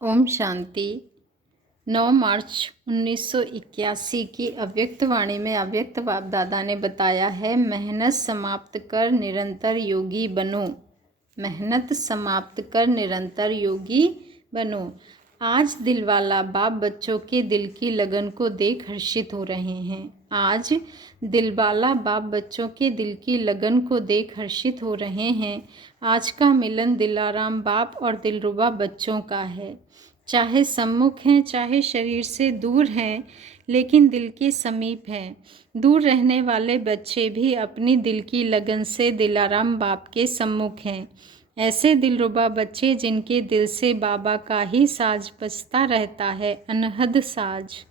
ओम शांति। 9 मार्च 1981 की अव्यक्त वाणी में अव्यक्त बाप दादा ने बताया है, मेहनत समाप्त कर निरंतर योगी बनो। मेहनत समाप्त कर निरंतर योगी बनो। आज दिलवाला बाप बच्चों के दिल की लगन को देख हर्षित हो रहे हैं। आज दिलवाला बाप बच्चों के दिल की लगन को देख हर्षित हो रहे हैं। आज का मिलन दिलाराम बाप और दिलरुबा बच्चों का है। चाहे सम्मुख हैं, चाहे शरीर से दूर हैं, लेकिन दिल के समीप हैं। दूर रहने वाले बच्चे भी अपनी दिल की लगन से दिलाराम बाप के सम्मुख हैं। ऐसे दिलरुबा बच्चे जिनके दिल से बाबा का ही साज बजता रहता है, अनहद साज,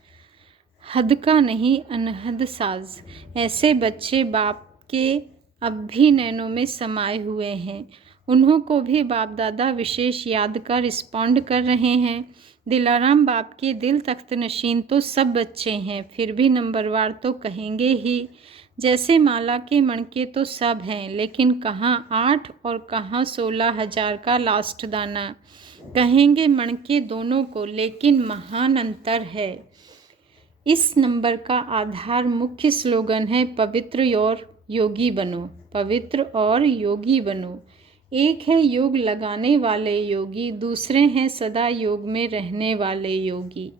हद का नहीं अनहद साज। ऐसे बच्चे बाप के अब भी नैनों में समाये हुए हैं। उन्हों को भी बाप दादा विशेष याद का रिस्पॉन्ड कर रहे हैं। दिलाराम बाप के दिल तख्त नशीन तो सब बच्चे हैं, फिर भी नंबरवार तो कहेंगे ही। जैसे माला के मणके तो सब हैं, लेकिन कहाँ 8 और कहाँ 16,000 का लास्ट दाना। कहेंगे मणके दोनों को, लेकिन महान अंतर है। इस नंबर का आधार मुख्य स्लोगन है, पवित्र और योगी बनो। पवित्र और योगी बनो। एक है योग लगाने वाले योगी, दूसरे हैं सदा योग में रहने वाले योगी,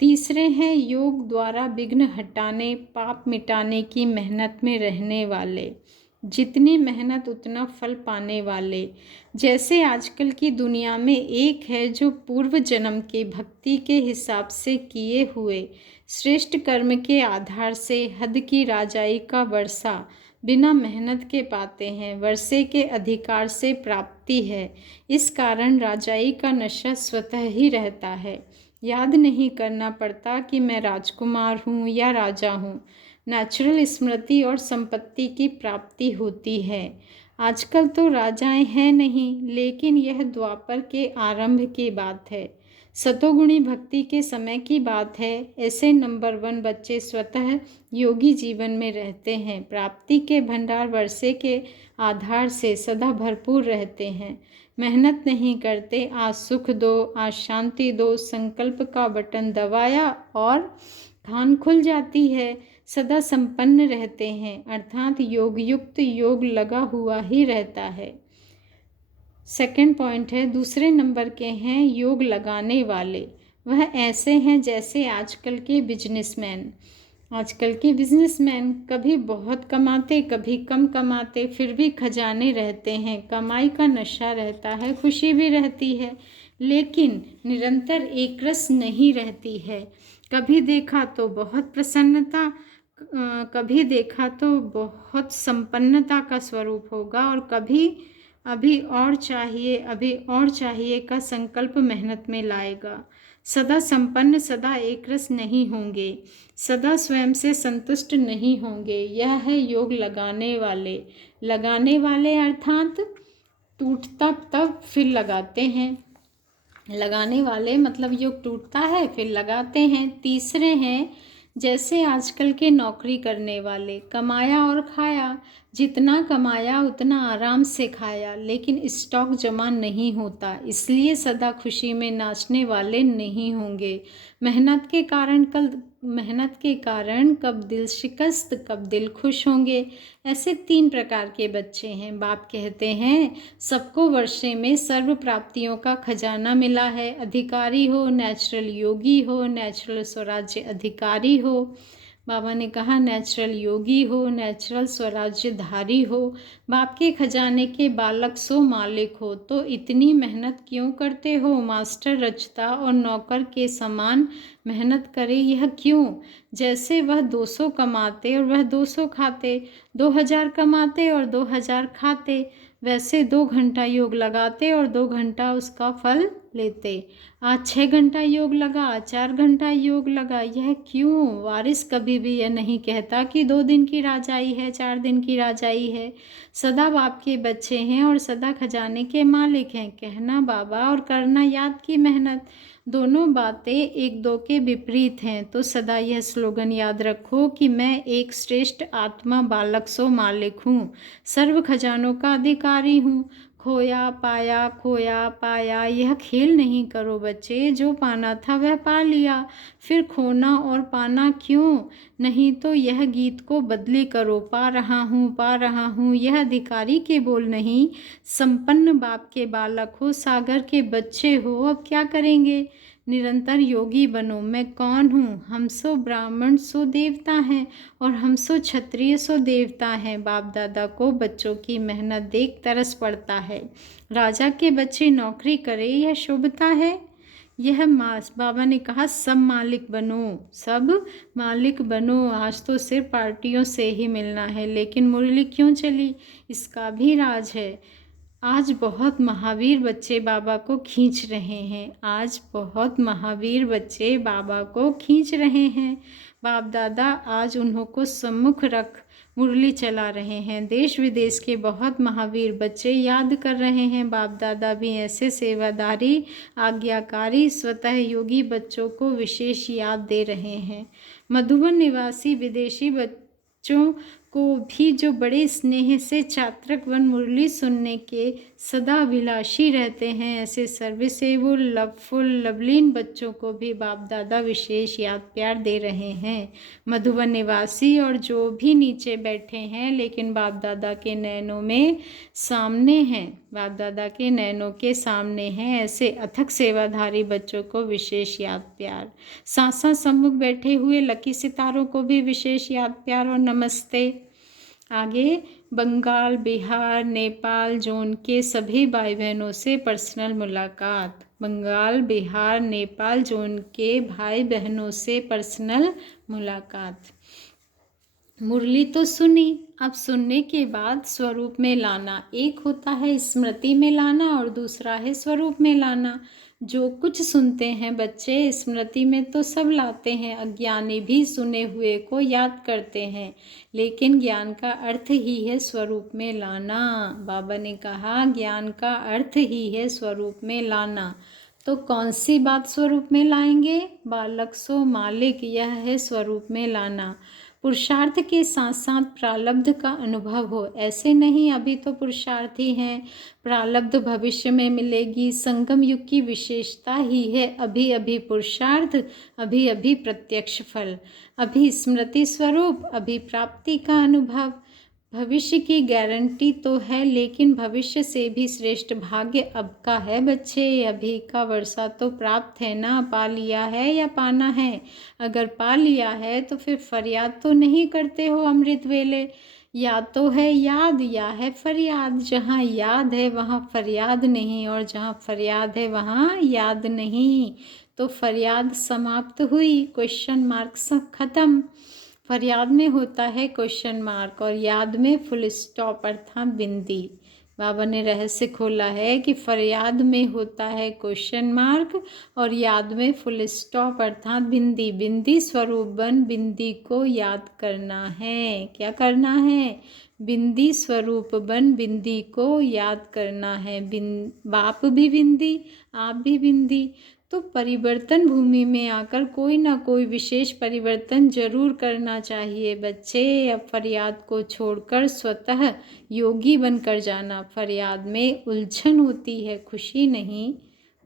तीसरे हैं योग द्वारा विघ्न हटाने, पाप मिटाने की मेहनत में रहने वाले। जितनी मेहनत उतना फल पाने वाले। जैसे आजकल की दुनिया में एक है जो पूर्व जन्म के भक्ति के हिसाब से किए हुए श्रेष्ठ कर्म के आधार से हद की राजाई का वर्षा बिना मेहनत के पाते हैं। वर्षे के अधिकार से प्राप्ति है। इस कारण राजाई का नशा स्वतः ही रहता है। याद नहीं करना पड़ता कि मैं राजकुमार हूँ या राजा हूँ। नेचुरल स्मृति और संपत्ति की प्राप्ति होती है। आजकल तो राजाएं हैं नहीं, लेकिन यह द्वापर के आरंभ की बात है, सतोगुणी भक्ति के समय की बात है। ऐसे नंबर 1 बच्चे स्वतः योगी जीवन में रहते हैं। प्राप्ति के भंडार वर्षे के आधार से सदा भरपूर रहते हैं। मेहनत नहीं करते। आज सुख दो, आज शांति दो, संकल्प का बटन दबाया और खान खुल जाती है। सदा संपन्न रहते हैं, अर्थात योग युक्त योग लगा हुआ ही रहता है। सेकंड पॉइंट है, दूसरे नंबर के हैं योग लगाने वाले। वह ऐसे हैं जैसे आजकल के बिजनेसमैन। आजकल के बिजनेसमैन कभी बहुत कमाते, कभी कम कमाते, फिर भी खजाने रहते हैं। कमाई का नशा रहता है, खुशी भी रहती है, लेकिन निरंतर एक रस नहीं रहती है। कभी देखा तो बहुत प्रसन्नता, कभी देखा तो बहुत संपन्नता का स्वरूप होगा, और कभी अभी और चाहिए, अभी और चाहिए का संकल्प मेहनत में लाएगा। सदा संपन्न, सदा एक रस नहीं होंगे, सदा स्वयं से संतुष्ट नहीं होंगे। यह है योग लगाने वाले। लगाने वाले अर्थात टूटता तब फिर लगाते हैं। लगाने वाले मतलब योग टूटता है फिर लगाते हैं। तीसरे हैं जैसे आजकल के नौकरी करने वाले। कमाया और खाया, जितना कमाया उतना आराम से खाया, लेकिन स्टॉक जमा नहीं होता, इसलिए सदा खुशी में नाचने वाले नहीं होंगे। मेहनत के कारण कब दिल शिकस्त, कब दिल खुश होंगे। ऐसे 3 प्रकार के बच्चे हैं। बाप कहते हैं सबको वर्षे में सर्व प्राप्तियों का खजाना मिला है। अधिकारी हो, नेचुरल योगी हो, नेचुरल स्वराज्य अधिकारी हो। बाबा ने कहा नेचुरल योगी हो, नेचुरल स्वराज्यधारी हो। बाप के खजाने के बालक सो मालिक हो, तो इतनी मेहनत क्यों करते हो? मास्टर रचता और नौकर के समान मेहनत करे, यह क्यों? जैसे वह 200 कमाते और वह 200 खाते, 2000 कमाते और 2000 खाते, वैसे 2 घंटा योग लगाते और 2 घंटा उसका फल लेते। आज 6 घंटा योग लगा, 4 घंटा योग लगा, यह क्यों? वारिस कभी भी यह नहीं कहता कि 2 दिन की राजाई है, 4 दिन की राजाई है। सदा बाप के बच्चे हैं और सदा खजाने के मालिक हैं। कहना बाबा और करना याद की मेहनत, दोनों बातें एक दो के विपरीत हैं। तो सदा यह स्लोगन याद रखो कि मैं एक श्रेष्ठ आत्मा बालक सो मालिक हूँ, सर्व खजानों का अधिकारी हूँ। खोया पाया यह खेल नहीं करो बच्चे, जो पाना था वह पा लिया, फिर खोना और पाना क्यों, नहीं तो यह गीत को बदली करो। पा रहा हूँ यह अधिकारी के बोल नहीं, संपन्न बाप के बालक हो, सागर के बच्चे हो, अब क्या करेंगे, निरंतर योगी बनो। मैं कौन हूँ, हम सो ब्राह्मण सो देवता हैं, और हम सो क्षत्रिय सो देवता हैं। बाप दादा को बच्चों की मेहनत देख तरस पड़ता है। राजा के बच्चे नौकरी करे यह शोभता है, यह मास बाबा ने कहा सब मालिक बनो, सब मालिक बनो। आज तो सिर्फ पार्टियों से ही मिलना है, लेकिन मुरली क्यों चली, इसका भी राज है। आज बहुत महावीर बच्चे बाबा को खींच रहे हैं, आज बहुत महावीर बच्चे बाबा को खींच रहे हैं। बाप दादा आज उन्हों को सम्मुख रख मुरली चला रहे हैं। देश विदेश के बहुत महावीर बच्चे याद कर रहे हैं। बाप दादा भी ऐसे सेवादारी, आज्ञाकारी, स्वतः योगी बच्चों को विशेष याद दे रहे हैं। मधुबन निवासी विदेशी बच्चों को भी जो बड़े स्नेह से चात्रक वन मुरली सुनने के सदा अभिलाषी रहते हैं, ऐसे सर्विसेबल लवफुल लवलीन बच्चों को भी बाप दादा विशेष याद प्यार दे रहे हैं। मधुबन निवासी और जो भी नीचे बैठे हैं, लेकिन बाप दादा के नैनों में सामने हैं, बाप दादा के नैनों के सामने हैं, ऐसे अथक सेवाधारी बच्चों को विशेष याद प्यार। साथ साथ सम्मुख बैठे हुए लकी सितारों को भी विशेष याद प्यार और नमस्ते। आगे बंगाल, बिहार, नेपाल जोन के सभी भाई बहनों से पर्सनल मुलाकात। बंगाल, बिहार, नेपाल जोन के भाई बहनों से पर्सनल मुलाकात। मुरली तो सुनी, अब सुनने के बाद स्वरूप में लाना। एक होता है स्मृति में लाना और दूसरा है स्वरूप में लाना। जो कुछ सुनते हैं बच्चे स्मृति में तो सब लाते हैं, अज्ञानी भी सुने हुए को याद करते हैं, लेकिन ज्ञान का अर्थ ही है स्वरूप में लाना। बाबा ने कहा ज्ञान का अर्थ ही है स्वरूप में लाना। तो कौन सी बात स्वरूप में लाएंगे, बालक सो मालिक, यह है स्वरूप में लाना। पुरुषार्थ के साथ साथ प्रारब्ध का अनुभव हो, ऐसे नहीं अभी तो पुरुषार्थी हैं, प्रारब्ध भविष्य में मिलेगी। संगम युग की विशेषता ही है अभी अभी पुरुषार्थ, अभी अभी प्रत्यक्ष फल, अभी स्मृति स्वरूप, अभी प्राप्ति का अनुभव। भविष्य की गारंटी तो है, लेकिन भविष्य से भी श्रेष्ठ भाग्य अब का है बच्चे। अभी का वर्षा तो प्राप्त है ना, पा लिया है या पाना है। अगर पा लिया है तो फिर फरियाद तो नहीं करते हो अमृत वेले, या तो है याद या है फरियाद। जहाँ याद है वहाँ फरियाद नहीं, और जहाँ फरियाद है वहाँ याद नहीं। तो फरियाद समाप्त हुई, क्वेश्चन मार्क सब खत्म। फरियाद में होता है क्वेश्चन मार्क और याद में फुल स्टॉप अर्थात बिंदी। बाबा ने रहस्य खोला है कि फरियाद में होता है क्वेश्चन मार्क और याद में फुल स्टॉप अर्थात बिंदी। बिंदी स्वरूप बन बिंदी को याद करना है। क्या करना है, बिंदी स्वरूप बन बिंदी को याद करना है। बाप भी बिंदी, आप भी बिंदी। तो परिवर्तन भूमि में आकर कोई ना कोई विशेष परिवर्तन जरूर करना चाहिए बच्चे। अब फरियाद को छोड़कर स्वतः योगी बनकर जाना। फरियाद में उलझन होती है, खुशी नहीं।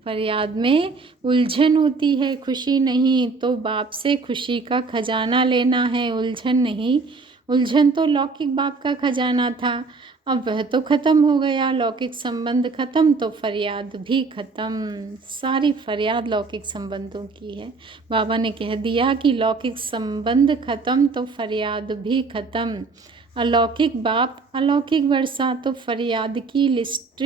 फरियाद में उलझन होती है, खुशी नहीं। तो बाप से खुशी का खजाना लेना है, उलझन नहीं। उलझन तो लौकिक बाप का खजाना था, अब वह तो ख़त्म हो गया। लौकिक संबंध ख़त्म तो फरियाद भी ख़त्म। सारी फरियाद लौकिक संबंधों की है। बाबा ने कह दिया कि लौकिक संबंध ख़त्म तो फरियाद भी ख़त्म। अलौकिक बाप, अलौकिक वर्षा, तो फरियाद की लिस्ट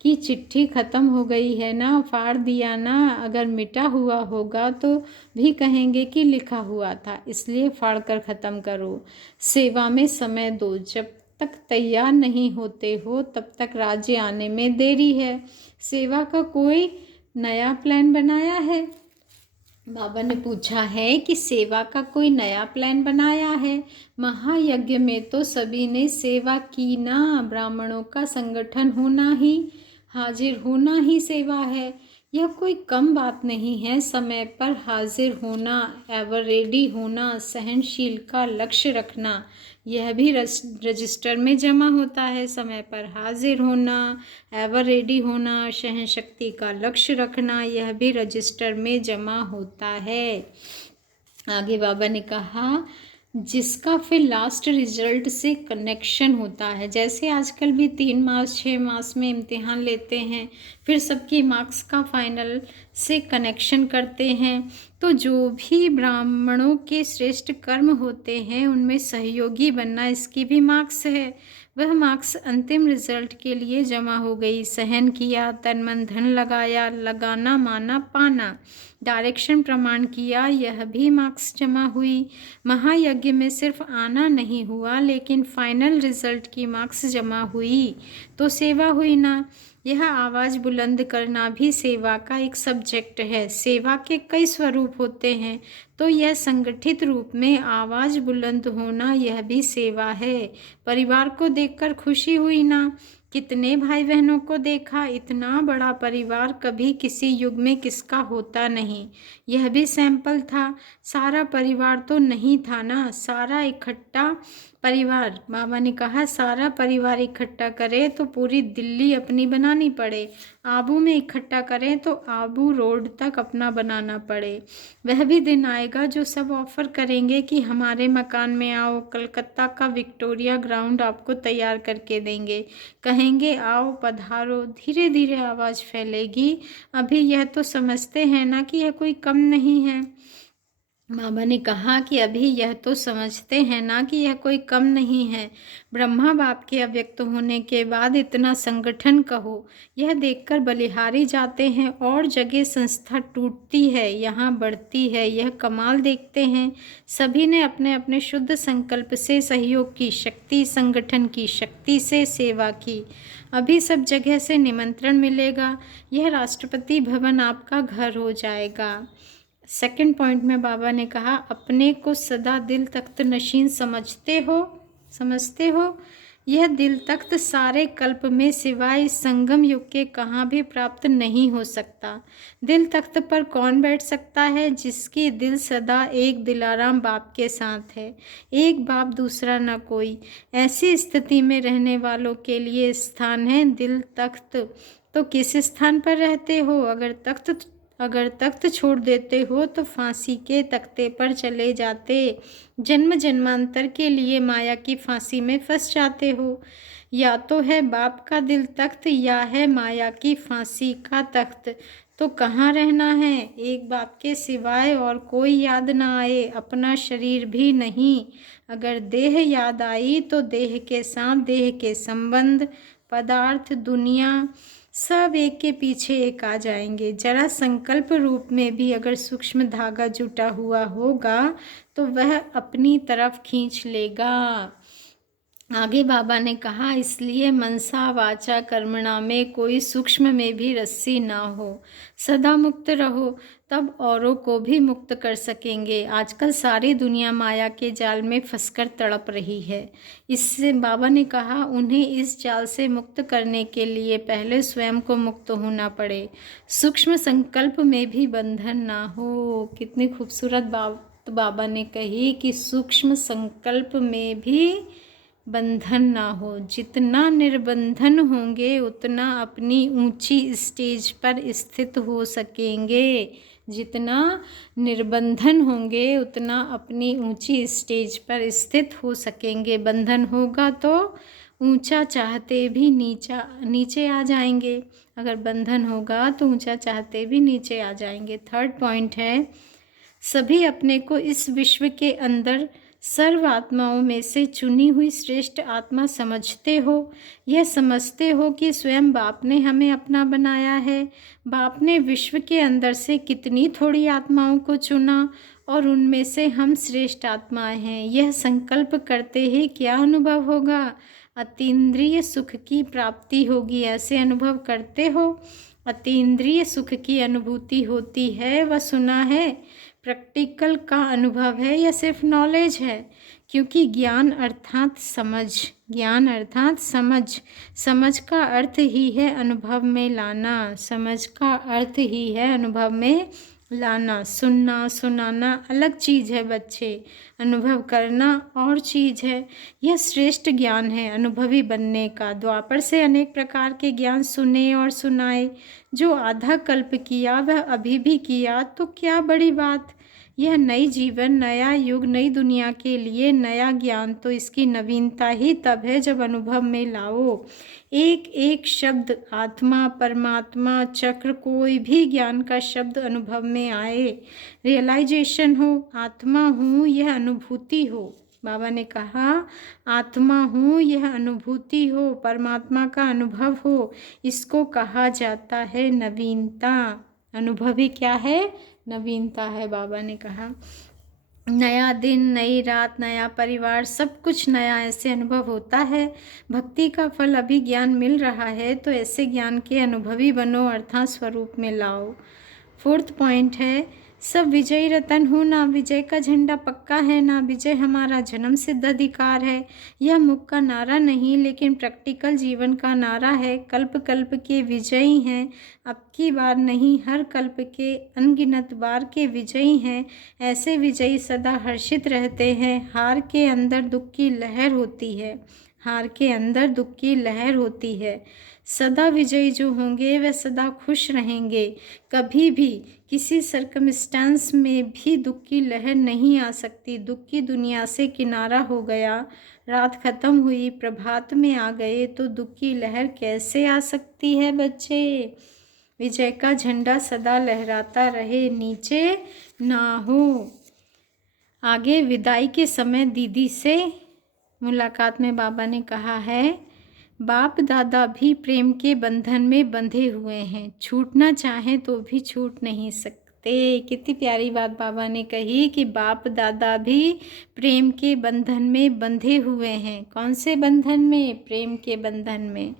की चिट्ठी ख़त्म हो गई है ना, फाड़ दिया ना। अगर मिटा हुआ होगा तो भी कहेंगे कि लिखा हुआ था, इसलिए फाड़ कर ख़त्म करो। सेवा में समय दो, जब तक तैयार नहीं होते हो तब तक राज्य आने में देरी है। सेवा का कोई नया प्लान बनाया है? बाबा ने पूछा है कि सेवा का कोई नया प्लान बनाया है? महायज्ञ में तो सभी ने सेवा की ना। ब्राह्मणों का संगठन होना ही, हाजिर होना ही सेवा है। यह कोई कम बात नहीं है। समय पर हाजिर होना, एवर रेडी होना, सहनशील का लक्ष्य रखना, यह भी रजिस्टर में जमा होता है। समय पर हाजिर होना, एवर रेडी होना, सहनशक्ति का लक्ष्य रखना, यह भी रजिस्टर में जमा होता है। आगे बाबा ने कहा जिसका फिर लास्ट रिजल्ट से कनेक्शन होता है। जैसे आजकल भी 3 मास 6 मास में इम्तिहान लेते हैं, फिर सबकी मार्क्स का फाइनल से कनेक्शन करते हैं। तो जो भी ब्राह्मणों के श्रेष्ठ कर्म होते हैं उनमें सहयोगी बनना, इसकी भी मार्क्स है। वह मार्क्स अंतिम रिजल्ट के लिए जमा हो गई। सहन किया, तन मन धन लगाया, लगाना माना पाना, डायरेक्शन प्रमाण किया, यह भी मार्क्स जमा हुई। महायज्ञ में सिर्फ आना नहीं हुआ लेकिन फाइनल रिजल्ट की मार्क्स जमा हुई, तो सेवा हुई ना। यह आवाज़ बुलंद करना भी सेवा का एक सब्जेक्ट है। सेवा के कई स्वरूप होते हैं, तो यह संगठित रूप में आवाज़ बुलंद होना यह भी सेवा है। परिवार को देखकर खुशी हुई ना। कितने भाई बहनों को देखा, इतना बड़ा परिवार कभी किसी युग में किसका होता नहीं। यह भी सैंपल था। सारा परिवार तो नहीं था ना, सारा इकट्ठा परिवार। बाबा ने कहा सारा परिवार इकट्ठा करे तो पूरी दिल्ली अपनी बनानी पड़े, आबू में इकट्ठा करें तो आबू रोड तक अपना बनाना पड़े। वह भी दिन आएगा जो सब ऑफर करेंगे कि हमारे मकान में आओ, कलकत्ता का विक्टोरिया ग्राउंड आपको तैयार करके देंगे, कहेंगे आओ पधारो। धीरे धीरे आवाज़ फैलेगी। अभी यह तो समझते हैं ना कि यह कोई कम नहीं है। बाबा ने कहा कि अभी यह तो समझते हैं ना कि यह कोई कम नहीं है। ब्रह्मा बाप के अव्यक्त होने के बाद इतना संगठन कहो, यह देखकर बलिहारी जाते हैं। और जगह संस्था टूटती है, यहाँ बढ़ती है, यह कमाल देखते हैं। सभी ने अपने अपने शुद्ध संकल्प से सहयोग की शक्ति, संगठन की शक्ति से सेवा की। अभी सब जगह से निमंत्रण मिलेगा। यह राष्ट्रपति भवन आपका घर हो जाएगा। सेकंड पॉइंट में बाबा ने कहा अपने को सदा दिल तख्त नशीन समझते हो। यह दिल तख्त सारे कल्प में सिवाय संगम युग के कहाँ भी प्राप्त नहीं हो सकता। दिल तख्त पर कौन बैठ सकता है? जिसकी दिल सदा एक दिलाराम बाप के साथ है, एक बाप दूसरा न कोई। ऐसी स्थिति में रहने वालों के लिए स्थान है दिल तख्त। तो किस स्थान पर रहते हो? अगर तख्त छोड़ देते हो तो फांसी के तख्ते पर चले जाते, जन्म जन्मांतर के लिए माया की फांसी में फंस जाते हो। या तो है बाप का दिल तख्त या है माया की फांसी का तख्त। तो कहाँ रहना है? एक बाप के सिवाय और कोई याद ना आए, अपना शरीर भी नहीं। अगर देह याद आई तो देह के साथ देह के संबंध, पदार्थ, दुनिया सब एक के पीछे एक आ जाएंगे। जरा संकल्प रूप में भी अगर सूक्ष्म धागा जुटा हुआ होगा तो वह अपनी तरफ खींच लेगा। आगे बाबा ने कहा इसलिए मनसा वाचा कर्मणा में कोई सूक्ष्म में भी रस्सी ना हो, सदा मुक्त रहो, तब औरों को भी मुक्त कर सकेंगे। आजकल सारी दुनिया माया के जाल में फंसकर तड़प रही है। इससे बाबा ने कहा उन्हें इस जाल से मुक्त करने के लिए पहले स्वयं को मुक्त होना पड़े। सूक्ष्म संकल्प में भी बंधन ना हो। कितनी खूबसूरत बात बाबा ने कही कि सूक्ष्म संकल्प में भी बंधन ना हो। जितना निर्बंधन होंगे उतना अपनी ऊंची स्टेज पर स्थित हो सकेंगे। जितना निर्बंधन होंगे उतना अपनी ऊंची स्टेज पर स्थित हो सकेंगे। बंधन होगा तो ऊंचा चाहते भी नीचे आ जाएंगे। अगर बंधन होगा तो ऊंचा चाहते भी नीचे आ जाएंगे। थर्ड पॉइंट है सभी अपने को इस विश्व के अंदर सर्व आत्माओं में से चुनी हुई श्रेष्ठ आत्मा समझते हो। यह समझते हो कि स्वयं बाप ने हमें अपना बनाया है। बाप ने विश्व के अंदर से कितनी थोड़ी आत्माओं को चुना और उनमें से हम श्रेष्ठ आत्माएं हैं। यह संकल्प करते ही क्या अनुभव होगा? अतीन्द्रिय सुख की प्राप्ति होगी। ऐसे अनुभव करते हो? अतीन्द्रिय सुख की अनुभूति होती है, वह सुना है। प्रैक्टिकल का अनुभव है या सिर्फ नॉलेज है? क्योंकि ज्ञान अर्थात समझ, ज्ञान अर्थात समझ, समझ का अर्थ ही है अनुभव में लाना, समझ का अर्थ ही है अनुभव में लाना। सुनना सुनाना अलग चीज़ है बच्चे, अनुभव करना और चीज़ है। यह श्रेष्ठ ज्ञान है अनुभवी बनने का। द्वापर से अनेक प्रकार के ज्ञान सुने और सुनाए, जो आधा कल्प किया वह अभी भी किया तो क्या बड़ी बात। यह नई जीवन, नया युग, नई दुनिया के लिए नया ज्ञान, तो इसकी नवीनता ही तब है जब अनुभव में लाओ। एक एक शब्द, आत्मा, परमात्मा, चक्र, कोई भी ज्ञान का शब्द अनुभव में आए, रियलाइजेशन हो, आत्मा हूँ यह अनुभूति हो। बाबा ने कहा आत्मा हूँ यह अनुभूति हो, परमात्मा का अनुभव हो, इसको कहा जाता है नवीनता। अनुभवी क्या है? नवीनता है। बाबा ने कहा नया दिन, नई रात, नया परिवार, सब कुछ नया, ऐसे अनुभव होता है। भक्ति का फल अभी ज्ञान मिल रहा है, तो ऐसे ज्ञान के अनुभवी बनो अर्थात स्वरूप में लाओ। 4th पॉइंट है सब विजयी रतन हूँ, ना विजय का झंडा पक्का है, ना विजय हमारा जन्म सिद्ध अधिकार है। यह मुख का नारा नहीं लेकिन प्रैक्टिकल जीवन का नारा है। कल्प कल्प के विजयी हैं, अब की बार नहीं, हर कल्प के अनगिनत बार के विजयी हैं। ऐसे विजयी सदा हर्षित रहते हैं। हार के अंदर दुख की लहर होती है, हार के अंदर दुख की लहर होती है। सदा विजयी जो होंगे वह सदा खुश रहेंगे। कभी भी किसी सर्कमस्टेंस में भी दुख की लहर नहीं आ सकती। दुख की दुनिया से किनारा हो गया, रात खत्म हुई, प्रभात में आ गए, तो दुख की लहर कैसे आ सकती है बच्चे। विजय का झंडा सदा लहराता रहे, नीचे ना हो। आगे विदाई के समय दीदी से मुलाकात में बाबा ने कहा है बाप दादा भी प्रेम के बंधन में बंधे हुए हैं, छूटना चाहें तो भी छूट नहीं सकते। कितनी प्यारी बात बाबा ने कही कि बाप दादा भी प्रेम के बंधन में बंधे हुए हैं। कौन से बंधन में? प्रेम के बंधन में।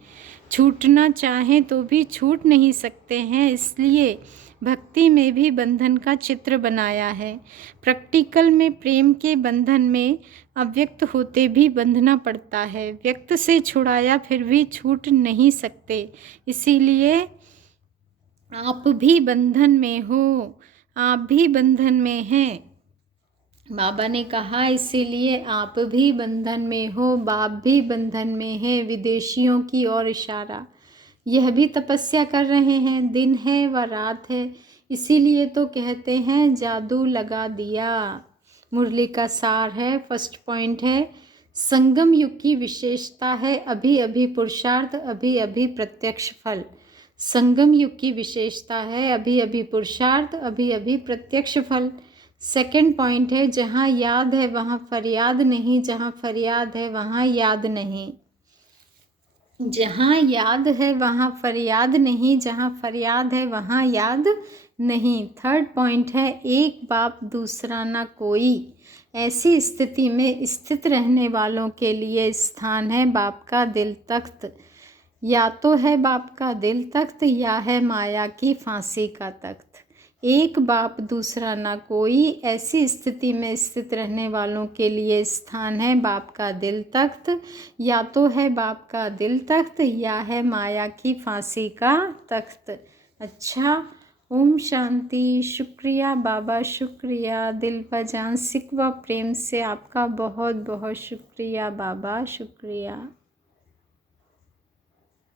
छूटना चाहें तो भी छूट नहीं सकते हैं, इसलिए भक्ति में भी बंधन का चित्र बनाया है। प्रैक्टिकल में प्रेम के बंधन में अव्यक्त होते भी बंधना पड़ता है। व्यक्त से छुड़ाया फिर भी छूट नहीं सकते, इसीलिए आप भी बंधन में हो, आप भी बंधन में हैं। बाबा ने कहा इसीलिए आप भी बंधन में हो, बाप भी बंधन में है। विदेशियों की ओर इशारा, यह भी तपस्या कर रहे हैं, दिन है व रात है, इसीलिए तो कहते हैं जादू लगा दिया। मुरली का सार है। 1st पॉइंट है संगम युग की विशेषता है अभी अभी पुरुषार्थ, अभी अभी प्रत्यक्ष फल। संगम युग की विशेषता है अभी अभी पुरुषार्थ, अभी अभी प्रत्यक्ष फल। 2nd पॉइंट है जहाँ याद है वहाँ फरियाद नहीं, जहाँ फरियाद है वहाँ याद नहीं। जहाँ याद है वहाँ फरियाद नहीं, जहाँ फरियाद है वहाँ याद नहीं। 3rd पॉइंट है एक बाप दूसरा ना कोई। ऐसी स्थिति में स्थित रहने वालों के लिए स्थान है बाप का दिल तख्त। या तो है बाप का दिल तख्त या है माया की फांसी का तख्त। एक बाप दूसरा ना कोई, ऐसी स्थिति में स्थित रहने वालों के लिए स्थान है बाप का दिल तख्त। या तो है बाप का दिल तख्त या है माया की फांसी का तख्त। अच्छा, ओम शांति। शुक्रिया बाबा, शुक्रिया। दिल पर जान सिक व प्रेम से आपका बहुत बहुत शुक्रिया बाबा, शुक्रिया।